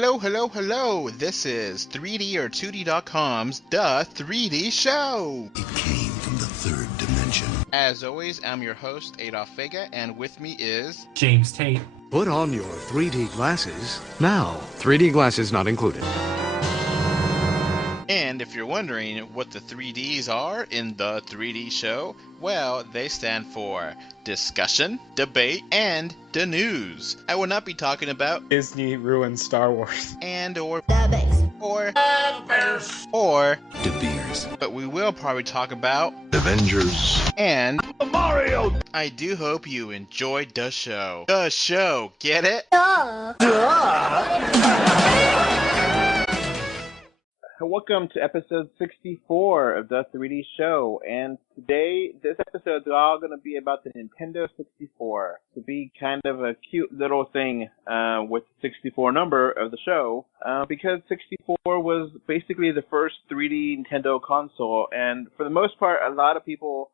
Hello, hello, hello. This is 3D or 2D.com's The 3D Show. It came from the third dimension. As always, I'm your host, Adolf Vega, and with me is James Tate. Put on your 3D glasses now. 3D glasses not included. And if you're wondering what the 3Ds are in The 3D Show, well, they stand for discussion, debate, and the news. I will not be talking about Disney ruined Star Wars. and or The Bears. or De Beers. but we will probably talk about Avengers. and Mario! I do hope you enjoyed the show. The show, get it? Welcome to episode 64 of the 3D Show, and today, this episode is all going to be about the Nintendo 64. To be kind of a cute little thing with the 64 number of the show, because 64 was basically the first 3D Nintendo console, and for the most part, a lot of people's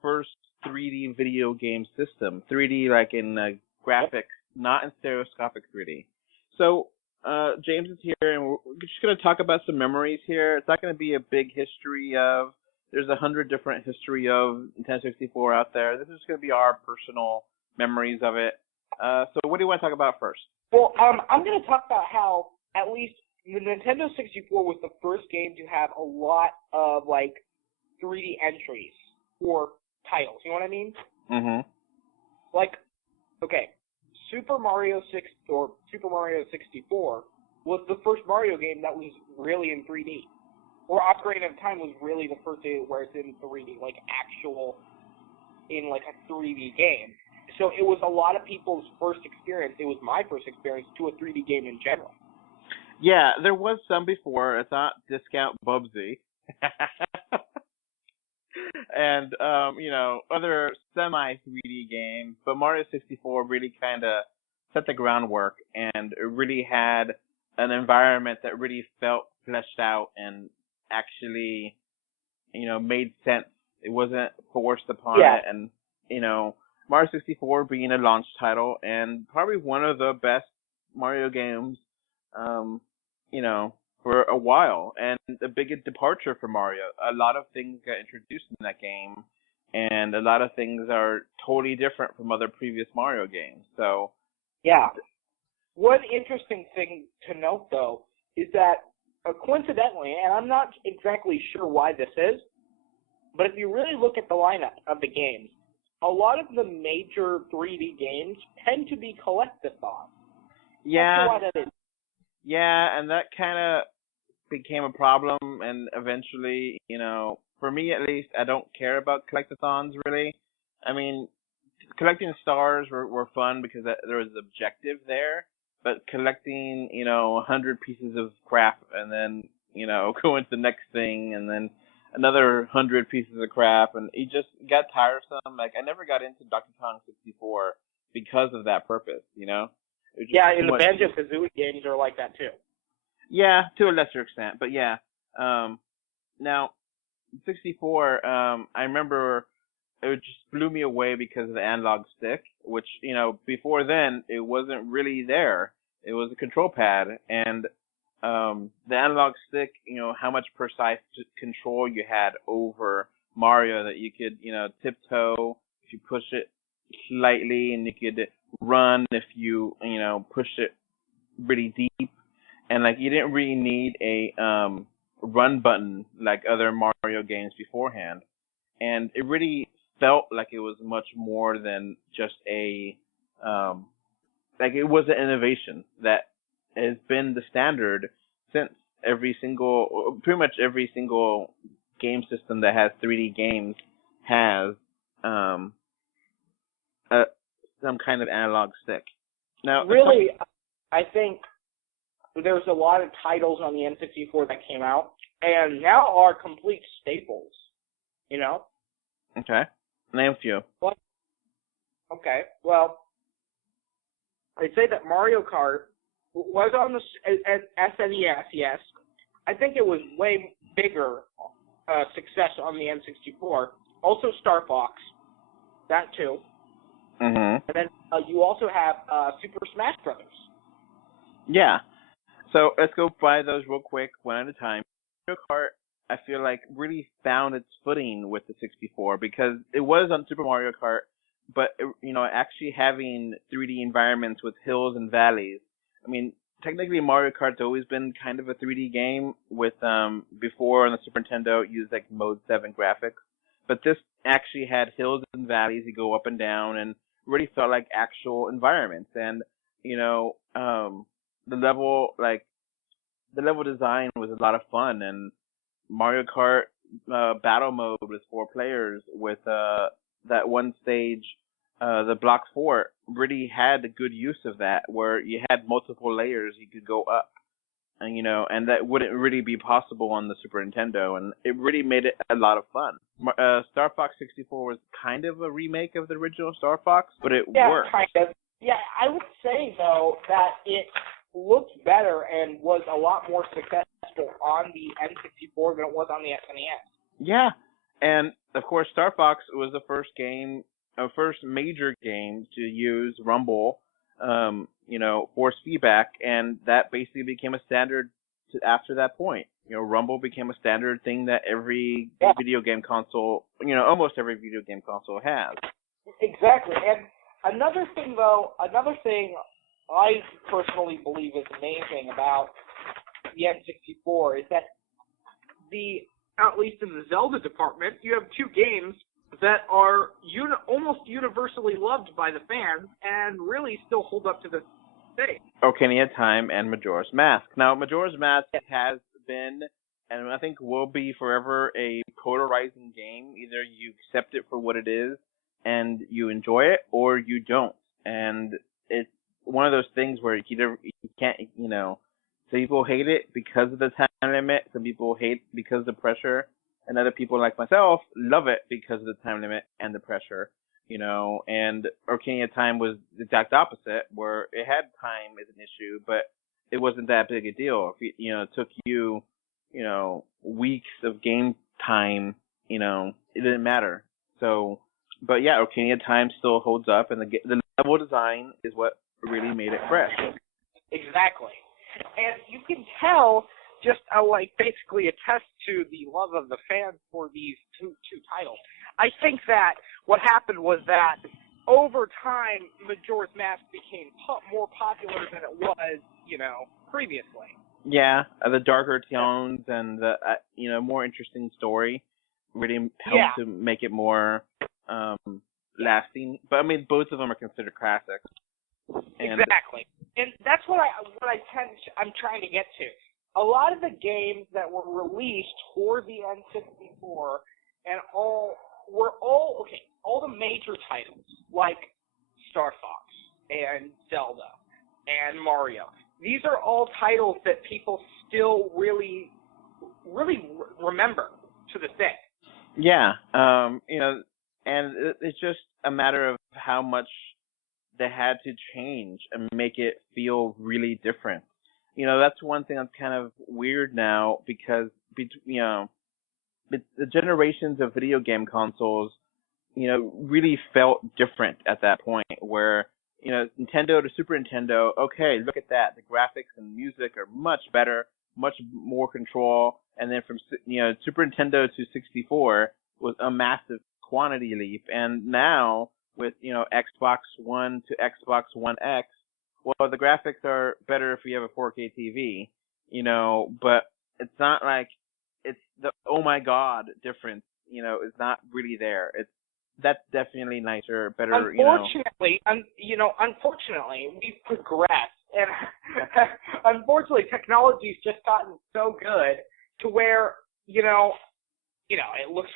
first 3D video game system. 3D like in graphics, not in stereoscopic 3D. So, James is here, and we're just going to talk about some memories here. It's not going to be a big history of, there's 100 different history of Nintendo 64 out there. This is going to be our personal memories of it. So what do you want to talk about first? Well, I'm going to talk about how, at least, the Nintendo 64 was the first game to have a lot of, 3D entries for titles. You know what I mean? Mm-hmm. Okay. Super Mario 64 was the first Mario game that was really in 3D. Or Ocarina of Time was really the first where it's in 3D, in a 3D game. So it was a lot of people's first experience. It was my first experience to a 3D game in general. Yeah, there was some before. It's not discount Bubsy. And, other semi-3D games, but Mario 64 really kind of set the groundwork, and it really had an environment that really felt fleshed out and actually, made sense. It wasn't forced upon it, and, Mario 64 being a launch title, and probably one of the best Mario games, for a while, and a big departure for Mario. A lot of things got introduced in that game, and a lot of things are totally different from other previous Mario games. So, yeah. One interesting thing to note, though, is that coincidentally, and I'm not exactly sure why this is, but if you really look at the lineup of the games, a lot of the major 3D games tend to be collectathons. Yeah. Why that is. Yeah, and that kind of became a problem, and eventually, for me at least, I don't care about collectathons, really. I mean, collecting stars were fun because there was an objective there, but collecting, 100 pieces of crap and then, going to the next thing and then another 100 pieces of crap, and it just got tiresome. Like, I never got into Dr. Kong 64 because of that purpose, Yeah, in the Banjo-Kazooie games are like that, too. Yeah, to a lesser extent, but yeah. Now, 64, I remember it just blew me away because of the analog stick, which, before then, it wasn't really there. It was a control pad, and the analog stick, how much precise control you had over Mario, that you could, tiptoe if you push it slightly, and you could run if you, push it really deep. And, you didn't really need a run button like other Mario games beforehand. And it really felt like it was much more than just it was an innovation that has been the standard since pretty much every single game system that has 3D games has some kind of analog stick. Now, really, I think there's a lot of titles on the N64 that came out, and now are complete staples, Okay. Name a few. Okay, well, I'd say that Mario Kart was on the SNES, yes. I think it was way bigger success on the N64. Also Star Fox, that too. Mm-hmm. And then you also have Super Smash Brothers. Yeah. So let's go by those real quick, one at a time. Mario Kart, I feel like, really found its footing with the 64 because it was on Super Mario Kart, but actually having 3D environments with hills and valleys. I mean, technically Mario Kart's always been kind of a 3D game with before on the Super Nintendo it used like Mode 7 graphics, but this actually had hills and valleys you go up and down and really felt like actual environments. And the level design was a lot of fun. And Mario Kart battle mode with 4 players with that one stage, the Block Fort, really had a good use of that, where you had multiple layers you could go up, and that wouldn't really be possible on the Super Nintendo, and it really made it a lot of fun. Star Fox 64 was kind of a remake of the original Star Fox, but it worked. Kind of. Yeah, I would say, though, that it looked better and was a lot more successful on the N64 than it was on the SNES. Yeah, and of course Star Fox was the first major game to use Rumble, force feedback, and that basically became a standard after that point. Rumble became a standard thing that every video game console, almost every video game console has. Exactly, and another thing I personally believe is amazing about the N64 is that at least in the Zelda department, you have 2 games that are almost universally loved by the fans and really still hold up to this day. Ocarina of Time and Majora's Mask. Now, Majora's Mask has been, and I think will be forever, a polarizing game. Either you accept it for what it is and you enjoy it, or you don't. And it's one of those things where you can't, some people hate it because of the time limit, some people hate because of the pressure, and other people like myself love it because of the time limit and the pressure, and Ocarina of Time was the exact opposite, where it had time as an issue, but it wasn't that big a deal. If it took you, weeks of game time, it didn't matter. So, but yeah, Ocarina of Time still holds up, and the level design is what really made it fresh. Exactly. And you can tell just basically attest to the love of the fans for these two titles. I think that what happened was that over time, Majora's Mask became more popular than it was, previously. Yeah, the darker tones and the more interesting story really helped to make it more lasting. But I mean, both of them are considered classics. Exactly, and that's what I'm trying to get to. A lot of the games that were released for the N64 and all the major titles like Star Fox and Zelda and Mario. These are all titles that people still really, really remember to this day. Yeah, and it's just a matter of how much they had to change and make it feel really different. That's one thing that's kind of weird now because, the generations of video game consoles, really felt different at that point where, Nintendo to Super Nintendo, okay, look at that. The graphics and music are much better, much more control. And then from, Super Nintendo to 64 was a massive quantity leap. And now with, Xbox One to Xbox One X, well, the graphics are better if you have a 4K TV, but it's not like it's the oh my god difference, is not really there. That's definitely nicer, better. Unfortunately, unfortunately, we've progressed, and unfortunately, technology's just gotten so good to where it looks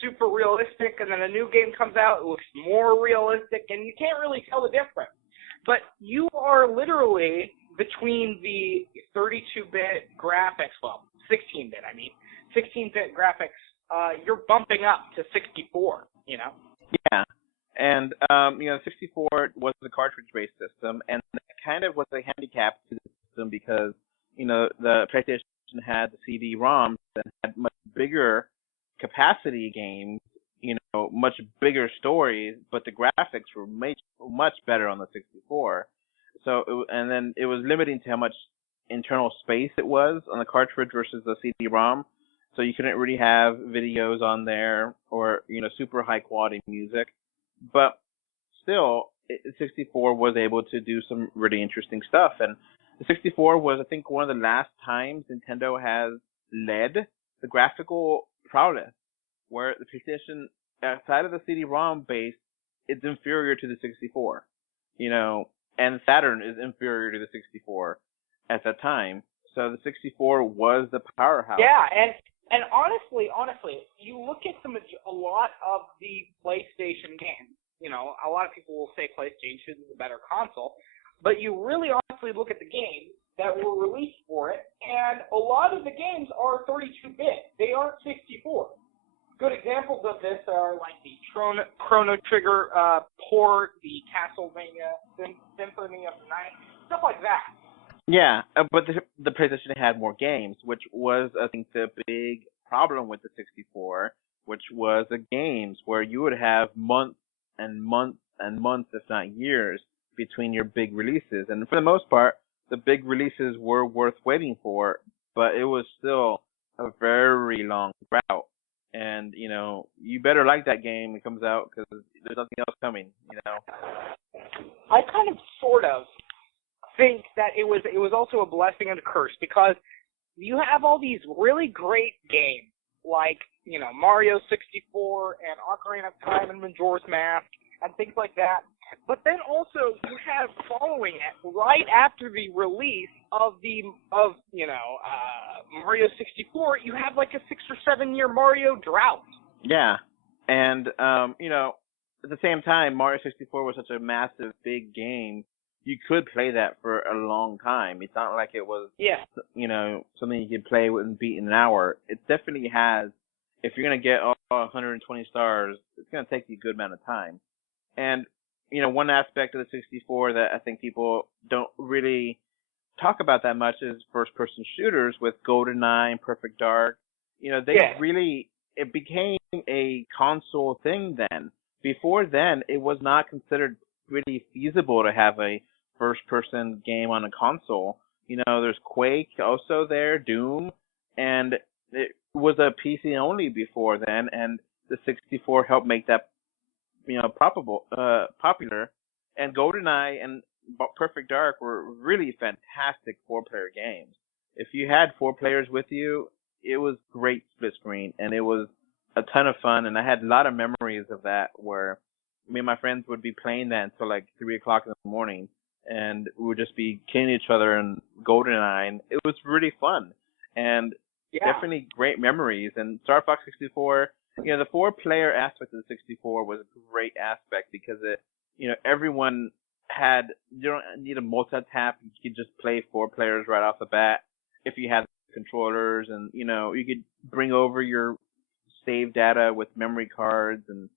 super realistic, and then a new game comes out, it looks more realistic, and you can't really tell the difference. But you are literally between the 32-bit graphics, 16-bit, 16-bit graphics, you're bumping up to 64, Yeah, and, 64 was a cartridge-based system, and that kind of was a handicap to the system because, the PlayStation had the CD-ROMs and had much bigger capacity games, much bigger stories, but the graphics were much better on the 64. So, and then it was limiting to how much internal space it was on the cartridge versus the CD-ROM. So you couldn't really have videos on there or, super high quality music. But still, 64 was able to do some really interesting stuff. And the 64 was, I think, one of the last times Nintendo has led the graphical prowess, where the PlayStation, outside of the CD-ROM base, it's inferior to the 64, and Saturn is inferior to the 64 at that time. So the 64 was the powerhouse. Yeah, and honestly, you look at a lot of the PlayStation games. A lot of people will say PlayStation is a better console, but you really honestly look at the games that were released for it, and a lot of the games are 32-bit. They aren't 64. Good examples of this are like the Chrono Trigger port, the Castlevania Symphony of the Night, stuff like that. Yeah, but the PlayStation had more games, which was, I think, the big problem with the 64, which was the games where you would have months and months and months, if not years, between your big releases. And for the most part, the big releases were worth waiting for, but it was still a very long route. And, you better like that game when it comes out because there's nothing else coming, I kind of sort of think that it was also a blessing and a curse because you have all these really great games like, Mario 64 and Ocarina of Time and Majora's Mask and things like that. But then also you have following it right after the release of Mario 64, you have like a 6 or 7 year Mario drought. Yeah, and at the same time, Mario 64 was such a massive, big game. You could play that for a long time. It's not like it was, something you could play and beat in an hour. It definitely has. If you're gonna get all 120 stars, it's gonna take you a good amount of time. And one aspect of the 64 that I think people don't really talk about that much is first-person shooters with GoldenEye and Perfect Dark. It became a console thing then. Before then, it was not considered really feasible to have a first-person game on a console. There's Quake also there, Doom, and it was a PC only before then, and the 64 helped make that popular, and GoldenEye and Perfect Dark were really fantastic 4-player games. If you had 4 players with you, it was great split screen, and it was a ton of fun, and I had a lot of memories of that where me and my friends would be playing that until like 3 o'clock in the morning, and we would just be killing each other in GoldenEye, and it was really fun, and definitely great memories. And Star Fox 64, the 4-player aspect of the 64 was a great aspect because everyone you don't need a multi-tap. You could just play 4 players right off the bat if you had controllers, and, you could bring over your save data with memory cards and.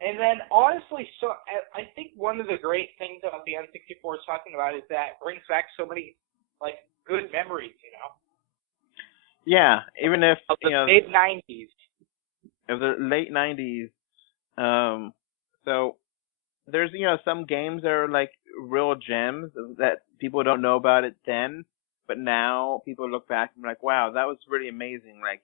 And then honestly, so I think one of the great things about the N64 is talking about is that it brings back so many like good memories, Yeah, even if of the mid '90s. Of the late '90s. So there's some games that are like real gems that people don't know about it then, but now people look back and be like, wow, that was really amazing. Like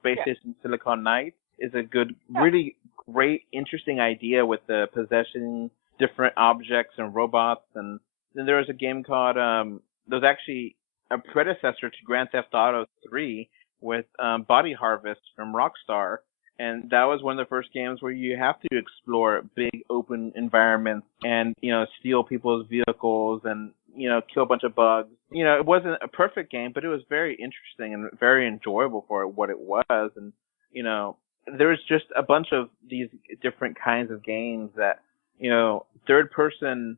Space Station Silicon Knights is a good, really great, interesting idea with the possessing different objects and robots. And then there was a game called there's actually a predecessor to Grand Theft Auto 3 with Body Harvest from Rockstar. And that was one of the first games where you have to explore big open environments and, steal people's vehicles and, kill a bunch of bugs. It wasn't a perfect game, but it was very interesting and very enjoyable for what it was. And, there was just a bunch of these different kinds of games that, third person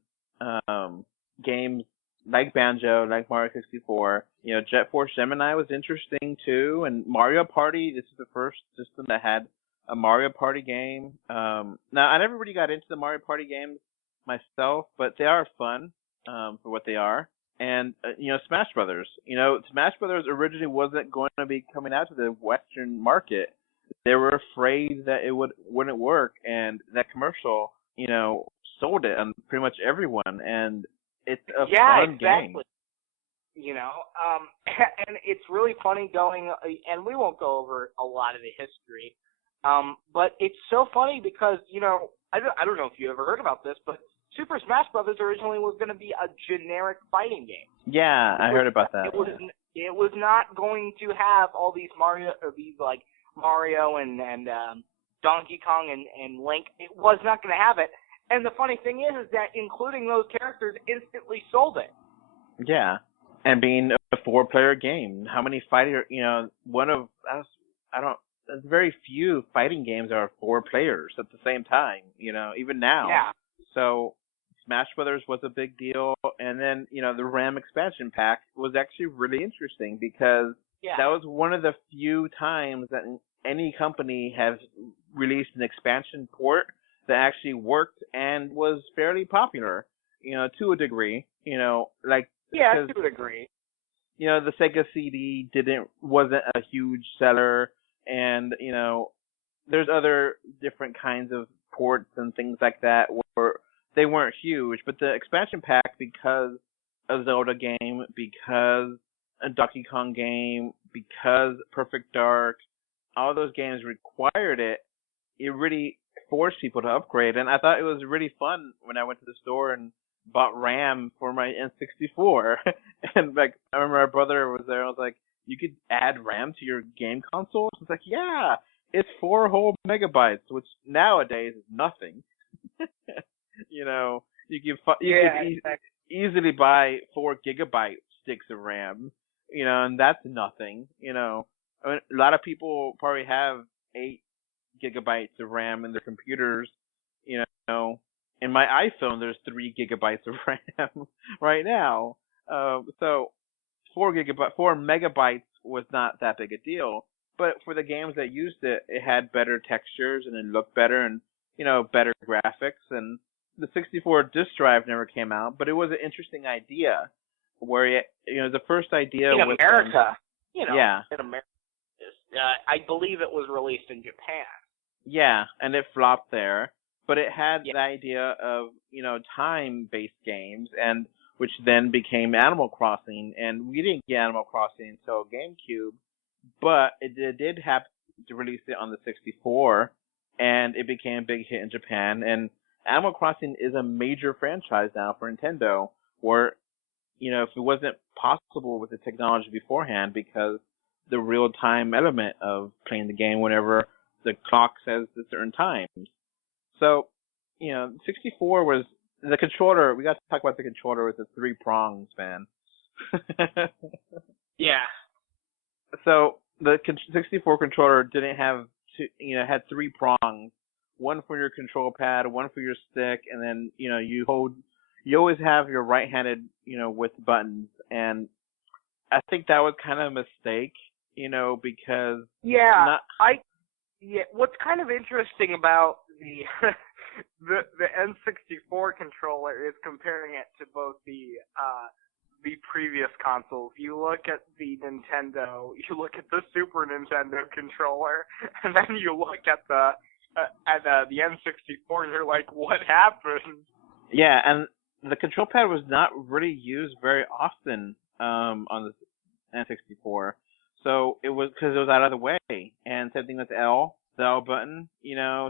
games like Banjo, like Mario 64, Jet Force Gemini was interesting too, and Mario Party, this is the first system that had a Mario Party game. Now, I never really got into the Mario Party games myself, but they are fun for what they are. And, Smash Brothers. Smash Brothers originally wasn't going to be coming out to the Western market. They were afraid that it wouldn't work, and that commercial, sold it on pretty much everyone, and it's a Yeah, fun exactly. game. You know, and it's really funny going, and we won't go over a lot of the history, but it's so funny because, you know, I don't know if you ever heard about this, but Super Smash Brothers originally was going to be a generic fighting game. Yeah, I heard about that. It was not going to have all these Mario and Donkey Kong and Link. It was not going to have it. And the funny thing is that including those characters instantly sold it. Yeah, and being a 4-player game, how many there's very few fighting games are 4 players at the same time, you know, even now. Yeah. So Smash Brothers was a big deal, and then, you know, the RAM expansion pack was actually really interesting because that was one of the few times that any company has released an expansion port that actually worked and was fairly popular, you know, to a degree, you know, like. Yeah, to a degree. You know, the Sega CD wasn't a huge seller, and, you know, there's other different kinds of ports and things like that where they weren't huge, but the expansion pack, because a Zelda game, because a Donkey Kong game, because Perfect Dark, all those games required it. It really forced people to upgrade, and I thought it was really fun when I went to the store and bought RAM for my N64. And like, I remember my brother was there. I was like, "You could add RAM to your game console?" It's like, "Yeah, it's 4 whole megabytes, which nowadays is nothing." You know, you can easily buy 4 gigabyte sticks of RAM. You know, and that's nothing. You know, I mean, a lot of people probably have 8 gigabytes of RAM in their computers. You know, in my iPhone, there's 3 gigabytes of RAM right now. So 4 megabytes was not that big a deal. But for the games that used it, it had better textures and it looked better and, you know, better graphics. And the 64 disk drive never came out, but it was an interesting idea where, the first idea in was America, in America, I believe it was released in Japan. Yeah, and it flopped there, but it had the idea of, time-based games, and which then became Animal Crossing, and we didn't get Animal Crossing until GameCube, but it did have to release it on the 64, and it became a big hit in Japan, and Animal Crossing is a major franchise now for Nintendo, where, if it wasn't possible with the technology beforehand, because the real-time element of playing the game whenever the clock says a certain times. So, 64 was the controller. We got to talk about the controller with the 3 prongs, man. Yeah. So the 64 controller didn't have had 3 prongs, one for your control pad, one for your stick, and then you always have your right-handed with buttons, and I think that was kind of a mistake, because what's kind of interesting about the the N64 controller is comparing it to both the previous consoles. You look at the Nintendo, you look at the Super Nintendo controller, and then you look at the N64, and you're like, what happened? Yeah, and the control pad was not really used very often on the N64. So it was because it was out of the way, and same thing with the L button,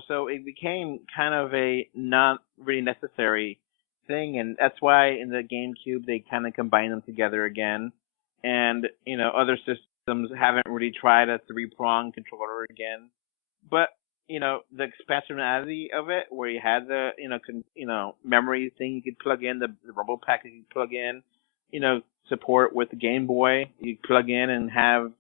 so it became kind of a not really necessary thing, and that's why in the GameCube they kind of combined them together again, and other systems haven't really tried a 3-prong controller again, but the expansionality of it, where you had the memory thing you could plug in, the rumble pack you could plug in, support with the Game Boy, you plug in and have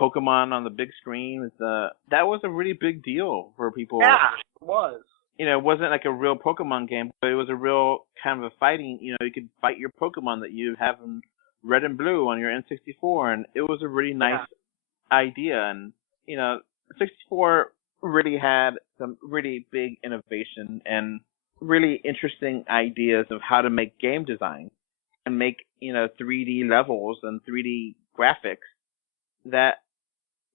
Pokemon on the big screen. That was a really big deal for people. Yeah, it was. It wasn't like a real Pokemon game, but it was a real kind of a fighting. You could fight your Pokemon that you have in red and blue on your N64, and it was a really nice idea. And 64 really had some really big innovation and really interesting ideas of how to make game design and make 3D levels and 3D graphics that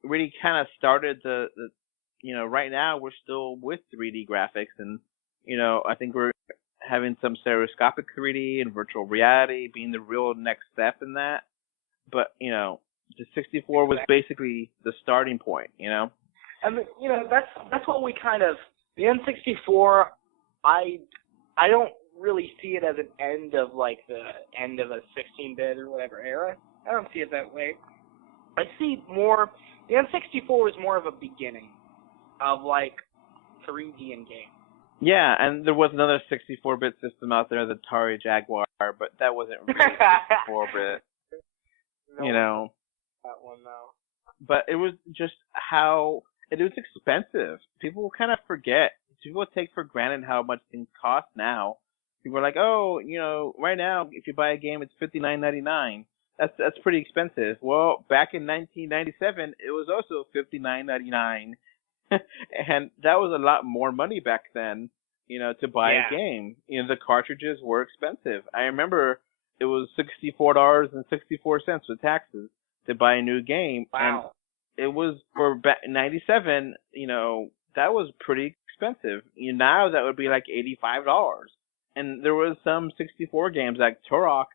really kind of started the right now we're still with 3D graphics, and I think we're having some stereoscopic 3D and virtual reality being the real next step in that. But, you know, the 64 was basically the starting point, you know? And, you know, that's what we kind of, the N64, I don't really see it as an end of, like, the end of a 16-bit or whatever era. I don't see it that way. I see more, the N64 was more of a beginning of, like, 3D in game. Yeah, and there was another 64-bit system out there, the Atari Jaguar, but that wasn't really 64-bit, you know. That one, though. But it was just how, it was expensive. People kind of forget. People take for granted how much things cost now. People are like, oh, you know, right now, if you buy a game, it's $59.99. That's pretty expensive. Well, back in 1997, it was also $59.99. And that was a lot more money back then, you know, to buy a game. You know, the cartridges were expensive. I remember it was $64.64 with taxes to buy a new game. Wow. And it was for 97, you know, that was pretty expensive. You know, now that would be like $85. And there was some 64 games like Turok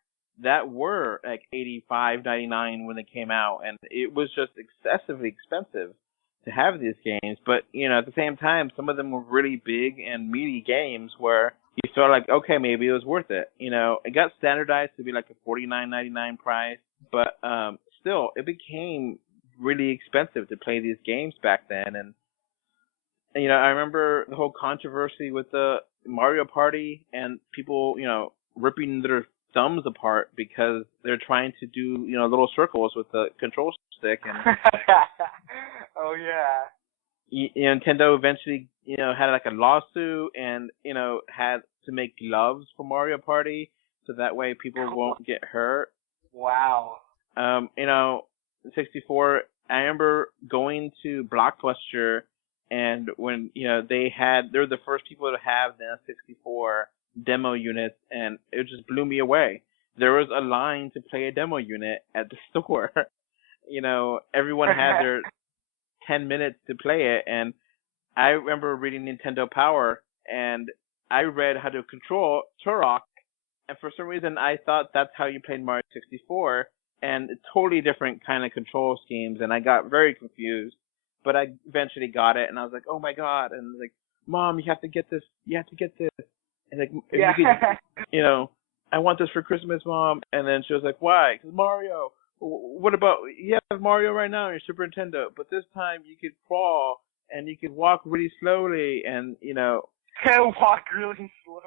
that were like $85.99 when they came out, and it was just excessively expensive to have these games. But, you know, at the same time, some of them were really big and meaty games where you felt like, okay, maybe it was worth it. You know, it got standardized to be like a $49.99 price, but still, it became really expensive to play these games back then. And you know, I remember the whole controversy with the Mario Party and people, you know, ripping their thumbs apart because they're trying to do, you know, little circles with the control stick. And oh, yeah. Nintendo eventually, you know, had like a lawsuit and, you know, had to make gloves for Mario Party so that way people won't get hurt. Wow. You know, 64, I remember going to Blockbuster, and when, you know, they were the first people to have the N64 demo units, and it just blew me away. There was a line to play a demo unit at the store. You know, everyone had their 10 minutes to play it, and I remember reading Nintendo Power, and I read how to control Turok, and for some reason I thought that's how you played Mario 64, and totally different kind of control schemes, and I got very confused. But I eventually got it, and I was like, oh my god. And like, Mom, you have to get this. You have to get this. And like, yeah. you know, I want this for Christmas, Mom. And then she was like, why? Because Mario. What about, you have Mario right now on your Super Nintendo, but this time you could crawl, and you could walk really slowly, and, you know. Walk really slow.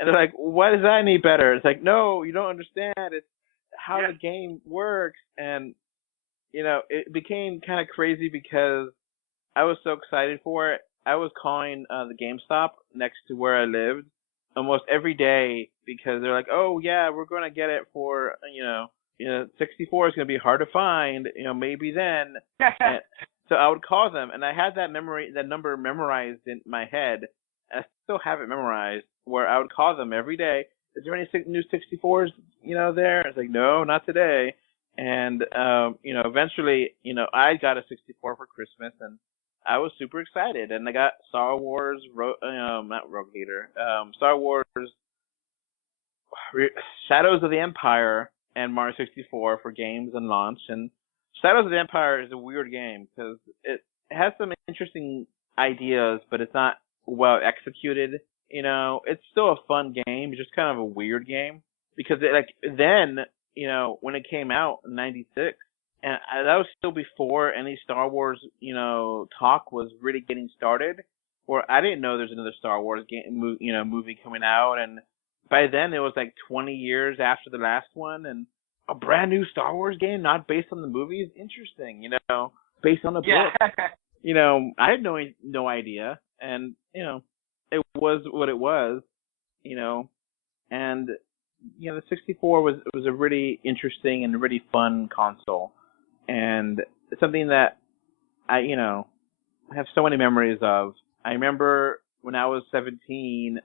And they're like, why does that any better? It's like, no, you don't understand. It's how the game works. And you know, it became kind of crazy because I was so excited for it. I was calling the GameStop next to where I lived almost every day because they're like, oh, yeah, we're going to get it for, you know, 64 is going to be hard to find, you know, maybe then. And so I would call them, and I had that number memorized in my head. I still have it memorized where I would call them every day. Is there any new 64s, you know, there? It's like, no, not today. And, you know, eventually, you know, I got a 64 for Christmas, and I was super excited. And I got Star Wars, not Rogue Leader, Star Wars, Shadows of the Empire, and Mario 64 for games and launch. And Shadows of the Empire is a weird game because it has some interesting ideas, but it's not well executed. You know, it's still a fun game. It's just kind of a weird game because then, you know, when it came out in 96, and that was still before any Star Wars, you know, talk was really getting started, or I didn't know there's another Star Wars game, you know, movie coming out, and by then it was like 20 years after the last one, and a brand new Star Wars game not based on the movies, interesting, you know, based on a book. You know, I had no idea, and, you know, it was what it was, you know, and you know, the 64 was a really interesting and really fun console, and it's something that I have so many memories of. I remember when I was 16,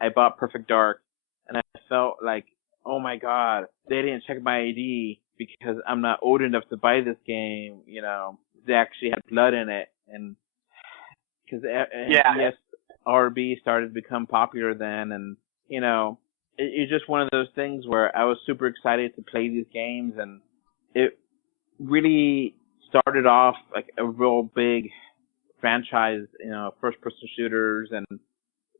I bought Perfect Dark, and I felt like, oh my god, they didn't check my ID because I'm not old enough to buy this game. You know, they actually had blood in it, and because yes, RB started to become popular then, and it's just one of those things where I was super excited to play these games, and it really started off like a real big franchise, first-person shooters and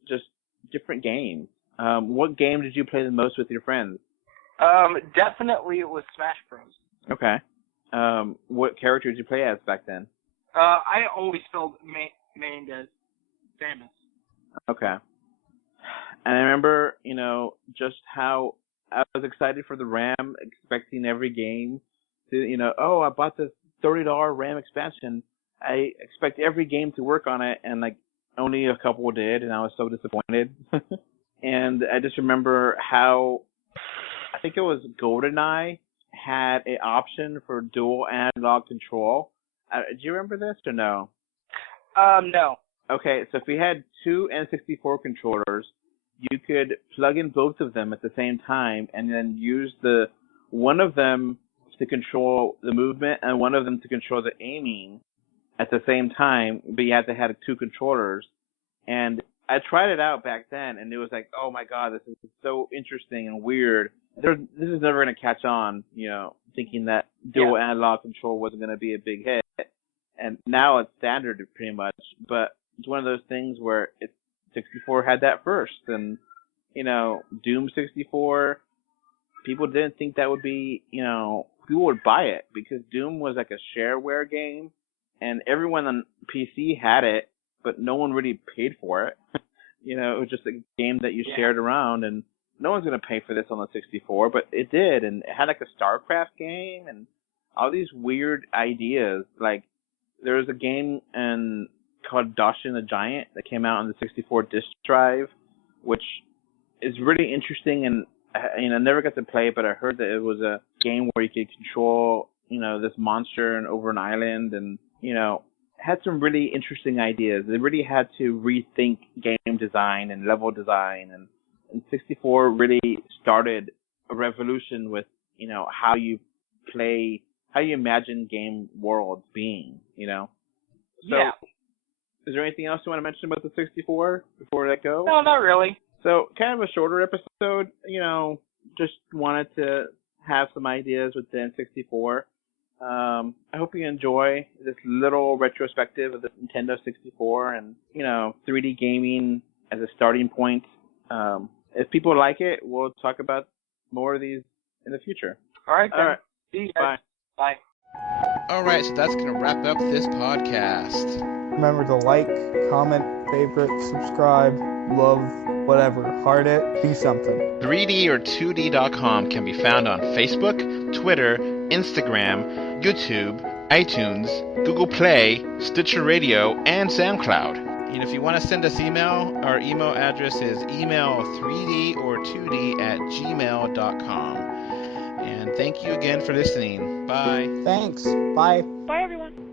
just different games. What game did you play the most with your friends? Definitely it was Smash Bros. Okay. What character did you play as back then? I always felt mained as Samus. Okay. And I remember, just how I was excited for the RAM, expecting every game to, I bought this $30 RAM expansion. I expect every game to work on it, and like only a couple did, and I was so disappointed. And I just remember how, I think it was GoldenEye had an option for dual analog control. Do you remember this or no? No. Okay, so if you had two N64 controllers, you could plug in both of them at the same time and then use one of them to control the movement and one of them to control the aiming at the same time, but you had to have two controllers. And I tried it out back then, and it was like, oh my god, this is so interesting and weird. This is never going to catch on, thinking that dual analog control wasn't going to be a big hit. And now it's standard pretty much, but it's one of those things where 64 had that first, and Doom 64, people didn't think that would be, people would buy it because Doom was like a shareware game, and everyone on PC had it, but no one really paid for it. It was just a game that you shared around, and no one's gonna pay for this on the 64, but it did, and it had like a StarCraft game and all these weird ideas. Like there was a game called Doshin the Giant that came out on the 64 disk drive, which is really interesting, and I never got to play it, but I heard that it was a game where you could control, this monster over an island, and, had some really interesting ideas. They really had to rethink game design and level design, and 64 really started a revolution with, how you play, how you imagine game worlds being, So, yeah. Is there anything else you want to mention about the 64 before I go? No, not really. So, kind of a shorter episode, just wanted to have some ideas with the N64. I hope you enjoy this little retrospective of the Nintendo 64 and, 3D gaming as a starting point. If people like it, we'll talk about more of these in the future. All right, then. All right. See you guys. Bye. Bye. All right, so that's going to wrap up this podcast. Remember to like, comment, favorite, subscribe, love, whatever. Heart it, be something. 3D or 2D.com can be found on Facebook, Twitter, Instagram, YouTube, iTunes, Google Play, Stitcher Radio, and SoundCloud. And if you want to send us email, our email address is email3d or 2d at gmail.com. And thank you again for listening. Bye. Thanks. Bye. Bye, everyone.